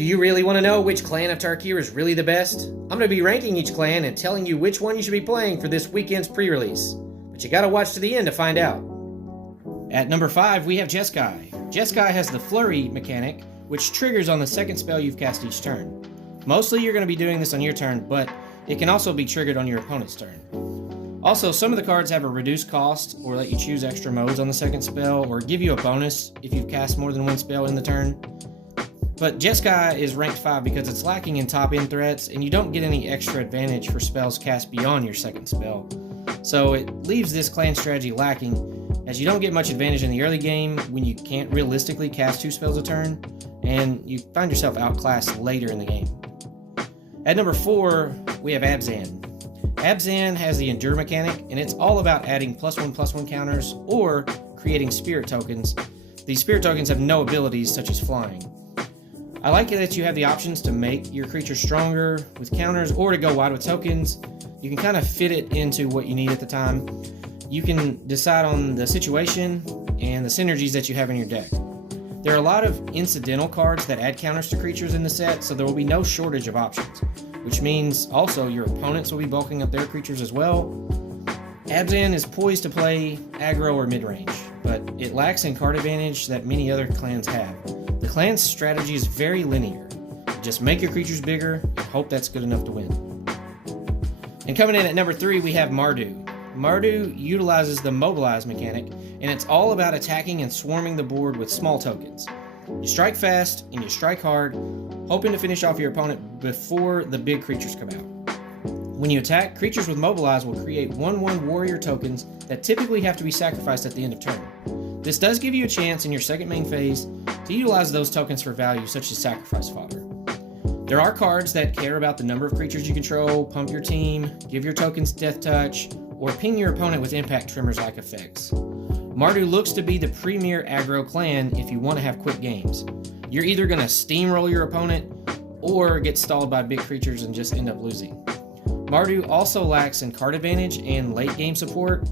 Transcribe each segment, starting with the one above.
Do you really want to know which clan of Tarkir is really the best? I'm going to be ranking each clan and telling you which one you should be playing for this weekend's pre-release. But you gotta watch to the end to find out. At number 5, we have Jeskai. Jeskai has the Flurry mechanic, which triggers on the second spell you've cast each turn. Mostly you're going to be doing this on your turn, but it can also be triggered on your opponent's turn. Also, some of the cards have a reduced cost, or let you choose extra modes on the second spell, or give you a bonus if you've cast more than one spell in the turn. But Jeskai is ranked 5 because it's lacking in top-end threats, and you don't get any extra advantage for spells cast beyond your second spell. So it leaves this clan strategy lacking, as you don't get much advantage in the early game when you can't realistically cast 2 spells a turn, and you find yourself outclassed later in the game. At number 4, we have Abzan. Abzan has the Endure mechanic, and it's all about adding +1/+1 counters or creating spirit tokens. These spirit tokens have no abilities such as flying. I like it that you have the options to make your creature stronger with counters or to go wide with tokens. You can kind of fit it into what you need at the time. You can decide on the situation and the synergies that you have in your deck. There are a lot of incidental cards that add counters to creatures in the set, so there will be no shortage of options, which means also your opponents will be bulking up their creatures as well. Abzan is poised to play aggro or mid-range, but it lacks in card advantage that many other clans have. The clan's strategy is very linear. Just make your creatures bigger and hope that's good enough to win. And coming in at number 3, we have Mardu. Mardu utilizes the Mobilize mechanic, and it's all about attacking and swarming the board with small tokens. You strike fast and you strike hard, hoping to finish off your opponent before the big creatures come out. When you attack, creatures with Mobilize will create 1/1 warrior tokens that typically have to be sacrificed at the end of turn. This does give you a chance in your second main phase to utilize those tokens for value, such as sacrifice fodder. There are cards that care about the number of creatures you control, pump your team, give your tokens death touch, or ping your opponent with impact trimmers like effects. Mardu looks to be the premier aggro clan if you want to have quick games. You're either going to steamroll your opponent or get stalled by big creatures and just end up losing. Mardu also lacks in card advantage and late game support,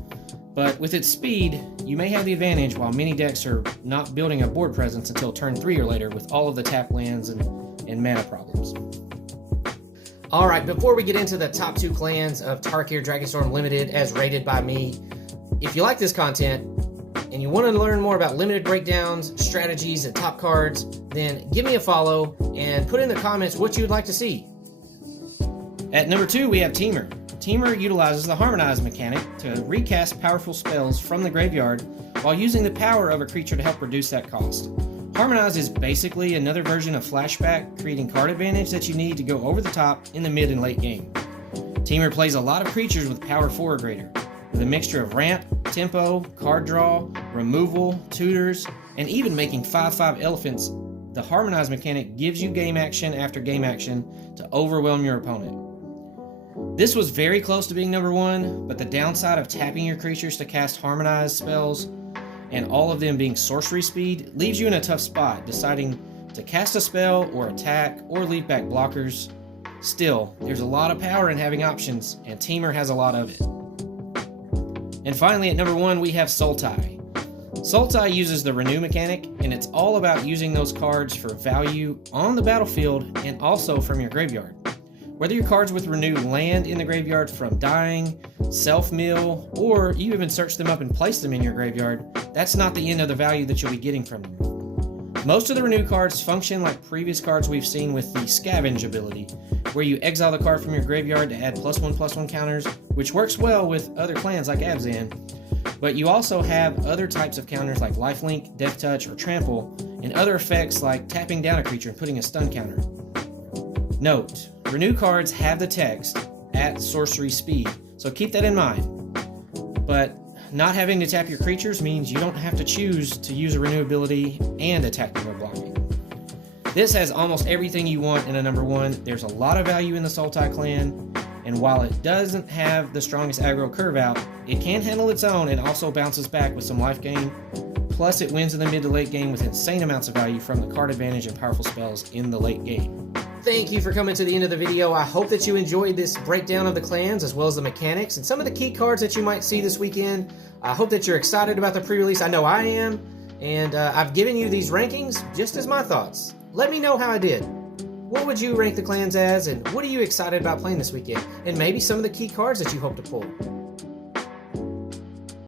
but with its speed, you may have the advantage while many decks are not building a board presence until turn 3 or later with all of the tap lands and mana problems. Alright, before we get into the top 2 clans of Tarkir Dragonstorm Limited as rated by me, if you like this content and you want to learn more about limited breakdowns, strategies, and top cards, then give me a follow and put in the comments what you would like to see. At number 2, we have Temur. Temur utilizes the Harmonize mechanic to recast powerful spells from the graveyard while using the power of a creature to help reduce that cost. Harmonize is basically another version of Flashback, creating card advantage that you need to go over the top in the mid and late game. Temur plays a lot of creatures with power 4 or greater, with a mixture of ramp, tempo, card draw, removal, tutors, and even making 5/5 elephants. The Harmonize mechanic gives you game action after game action to overwhelm your opponent. This was very close to being number 1, but the downside of tapping your creatures to cast Harmonize spells and all of them being sorcery speed leaves you in a tough spot, deciding to cast a spell or attack or leave back blockers. Still, there's a lot of power in having options, and Temur has a lot of it. And finally, at number 1, we have Sultai. Sultai uses the Renew mechanic, and it's all about using those cards for value on the battlefield and also from your graveyard. Whether your cards with Renew land in the graveyard from dying, self-mill, or you even search them up and place them in your graveyard, that's not the end of the value that you'll be getting from them. Most of the Renew cards function like previous cards we've seen with the Scavenge ability, where you exile the card from your graveyard to add +1/+1 counters, which works well with other clans like Abzan. But you also have other types of counters like Lifelink, Death Touch, or Trample, and other effects like tapping down a creature and putting a stun counter. Note, Renew cards have the text at sorcery speed, so keep that in mind. But not having to tap your creatures means you don't have to choose to use a Renew ability and attack them or blocking. This has almost everything you want in a number 1. There's a lot of value in the Sultai clan, and while it doesn't have the strongest aggro curve out, it can handle its own and also bounces back with some life gain. Plus, it wins in the mid to late game with insane amounts of value from the card advantage and powerful spells in the late game. Thank you for coming to the end of the video. I hope that you enjoyed this breakdown of the clans as well as the mechanics and some of the key cards that you might see this weekend. I hope that you're excited about the pre-release. I know I am. And I've given you these rankings just as my thoughts. Let me know how I did. What would you rank the clans as, and what are you excited about playing this weekend? And maybe some of the key cards that you hope to pull.